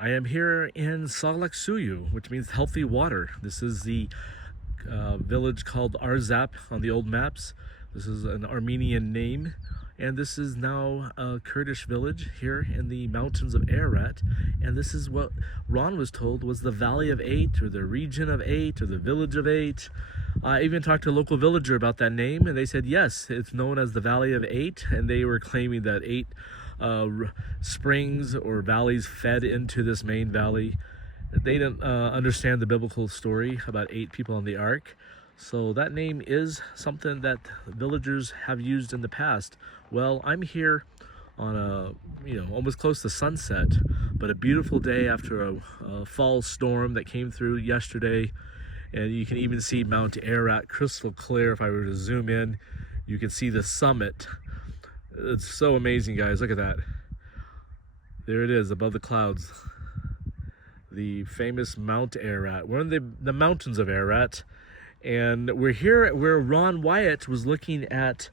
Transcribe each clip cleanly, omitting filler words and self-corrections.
I am here in Salaksuyu, which means healthy water. This is the village called Arzap on the old maps. This is an Armenian name, and this is now a Kurdish village here in the mountains of Ararat. And this is what Ron was told was the Valley of Eight, or the region of Eight, or the village of Eight. I even talked to a local villager about that name, and they said yes, it's known as the Valley of Eight, and they were claiming that eight springs or valleys fed into this main valley. They didn't understand the biblical story about 8 people on the ark. So that name is something that villagers have used in the past. Well, I'm here on almost close to sunset, but a beautiful day after a fall storm that came through yesterday. And you can even see Mount Ararat crystal clear. If I were to zoom in, you can see the summit. It's so amazing, guys. Look at that. There it is above the clouds. The famous Mount Ararat. We're in the mountains of Ararat. And we're here where Ron Wyatt was looking at,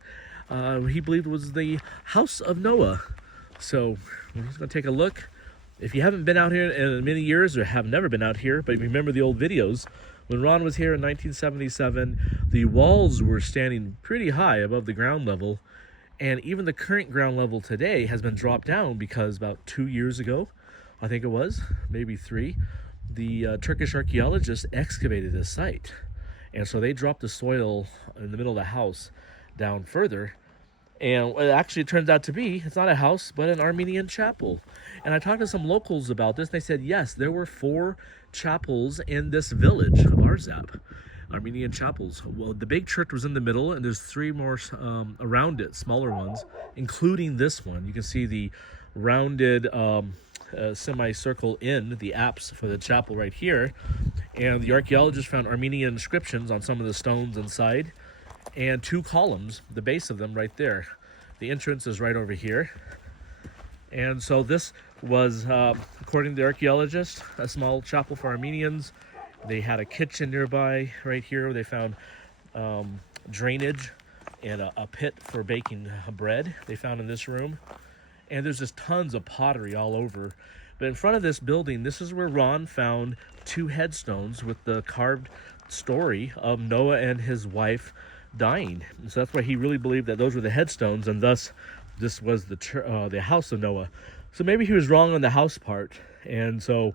he believed was the house of Noah. So we're just going to take a look. If you haven't been out here in many years or have never been out here, but remember the old videos, when Ron was here in 1977, the walls were standing pretty high above the ground level. And even the current ground level today has been dropped down because about 2 years ago, I think it was, maybe 3, the Turkish archaeologists excavated this site. And so they dropped the soil in the middle of the house down further. And it actually turns out to be, it's not a house, but an Armenian chapel. And I talked to some locals about this, and they said, yes, there were 4 chapels in this village of Arzap, Armenian chapels. Well, the big church was in the middle, and there's 3 more around it, smaller ones, including this one. You can see the rounded semicircle in the apse for the chapel right here. And the archaeologists found Armenian inscriptions on some of the stones inside, and 2 columns, the base of them right there. The entrance is right over here. And so this was, according to the archaeologists, a small chapel for Armenians. They had a kitchen nearby right here. They found drainage and a pit for baking bread they found in this room. And there's just tons of pottery all over. But in front of this building, this is where Ron found 2 headstones with the carved story of Noah and his wife dying. And so that's why he really believed that those were the headstones, and thus this was the house of Noah. So maybe he was wrong on the house part, and so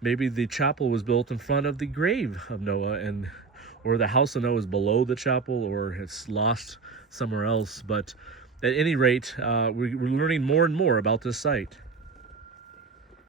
maybe the chapel was built in front of the grave of Noah, or the house of Noah is below the chapel, or it's lost somewhere else. But at any rate, we're learning more and more about this site.